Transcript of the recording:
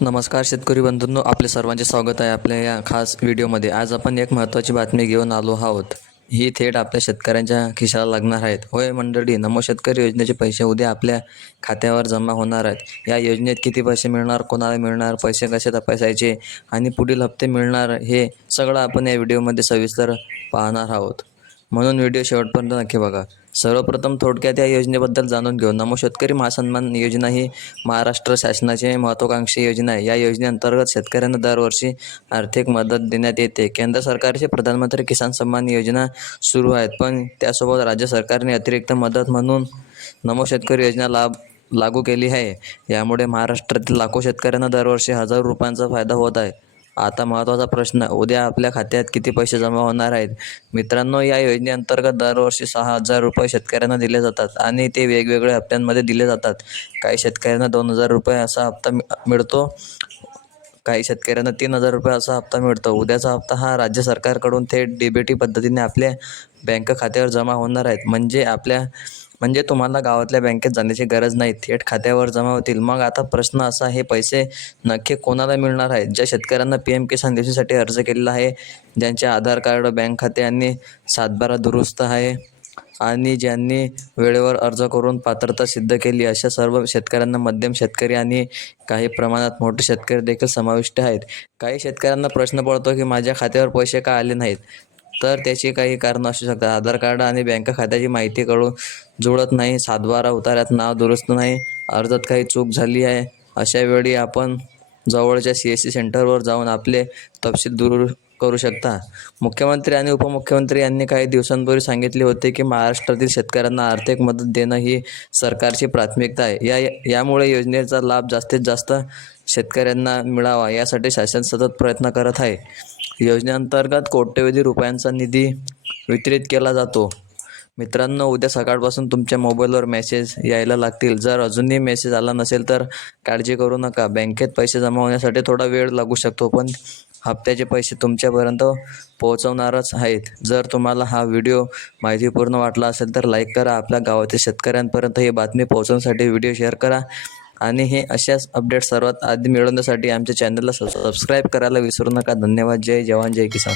नमस्कार शेतकरी बंधूंनो आपले सर्वांचे स्वागत आहे आपल्या या खास व्हिडिओमध्ये. आज आपण एक महत्त्वाची बातमी घेऊन आलो आहोत. ही थेट आपल्या शेतकऱ्यांच्या खिशाला लागणार आहेत. होय मंडळी नमो शेतकरी योजनेचे पैसे उद्या आपल्या खात्यावर जमा होणार आहेत. या योजनेत किती पैसे मिळणार कोणाला मिळणार पैसे कसे तपासायचे आणि पुढील हप्ते मिळणार हे सगळं आपण या व्हिडिओमध्ये सविस्तर पाहणार आहोत. म्हणून व्हिडिओ शेवटपर्यंत नक्की बघा. सर्वप्रथम थोडक्यात या योजनेबद्दल जाणून घेऊ. नमो शेतकरी महासन्मान योजना ही महाराष्ट्र शासनाची महत्त्वाकांक्षी योजना आहे. या योजनेअंतर्गत शेतकऱ्यांना दरवर्षी आर्थिक मदत देण्यात येते. केंद्र सरकारची प्रधानमंत्री किसान सन्मान योजना सुरू आहेत पण त्यासोबत राज्य सरकारने अतिरिक्त मदत म्हणून नमो शेतकरी योजना लाभ लागू केली आहे. यामुळे महाराष्ट्रातील लाखो शेतकऱ्यांना दरवर्षी हजारो रुपयांचा फायदा होत आहे. आता महत्त्वाचा प्रश्न उद्या आपल्या खात्यात किती पैसे जमा होणार आहेत? मित्रांनो या योजनेअंतर्गत दरवर्षी सहा हजार रुपये शेतकऱ्यांना दिले जातात आणि ते वेगवेगळ्या हप्त्यांमध्ये दिले जातात. काही शेतकऱ्यांना दोन हजार रुपये असा हप्ता मि- मिळतो काही शेतकऱ्यांना तीन हजार रुपये असा हप्ता मिळतो. उद्याचा हप्ता हा राज्य सरकारकडून थेट डीबीटी पद्धतीने आपल्या बँक खात्यावर जमा होणार आहेत म्हणजे आपल्या म्हणजे तुम्हाला गावातल्या बँकेत जाण्याची गरज नाही. थेट खात्यावर जमा होतील. मग आता प्रश्न असा हे पैसे नक्की कोणाला मिळणार आहेत? ज्या शेतकऱ्यांना पी एम किसान योजनेसाठी अर्ज केलेला आहे ज्यांचे आधार कार्ड बँक खाते आणि सातबारा दुरुस्त आहे आणि ज्यांनी वेळेवर अर्ज करून पात्रता सिद्ध केली अशा सर्व शेतकऱ्यांना मध्यम शेतकरी आणि काही प्रमाणात मोठे शेतकरी देखील समाविष्ट आहेत. काही शेतकऱ्यांना प्रश्न पडतो की माझ्या खात्यावर पैसे का आले नाहीत? तर त्याची काही कारणं असू शकतात. आधार कार्ड आणि बँक खात्याची माहिती कळून जुळत नाही. सातबारा उतार्यात नाव दुरुस्त नाही. अर्जात काही चूक झाली आहे. अशा वेळी आपण जवळच्या सी एस सी सेंटरवर जाऊन आपले तपशील दूर करू शकता. मुख्यमंत्री आणि उपमुख्यमंत्री यांनी काही दिवसांपूर्वी सांगितले होते की महाराष्ट्रातील शेतकऱ्यांना आर्थिक मदत देणं ही सरकारची प्राथमिकता आहे. या यामुळे योजनेचा लाभ जास्तीत जास्त शेतकऱ्यांना मिळावा यासाठी शासन सतत प्रयत्न करत आहे. योजनेअंतर्गत कोट्यवधी रुपयांचा निधी वितरित केला जातो. मित्रांनो उद्या सकाळपासून तुमच्या मोबाईलवर मेसेज यायला लागतील. जर अजूनही मेसेज आला नसेल तर काळजी करू नका. बँकेत पैसे जमा होण्यासाठी थोडा वेळ लागू शकतो पण हप्त्याचे पैसे तुमच्यापर्यंत पोहोचवणारच आहेत. जर तुम्हाला हा व्हिडिओ माहितीपूर्ण वाटला असेल तर लाईक करा. आपल्या गावातील शेतकऱ्यांपर्यंत ही बातमी पोहोचवण्यासाठी व्हिडिओ शेअर करा. आणि हे अशाच अपडेट सर्वात आधी मिळवण्यासाठी आमच्या चॅनलला सबस्क्राईब करायला विसरू नका. धन्यवाद. जय जवान. जय किसान.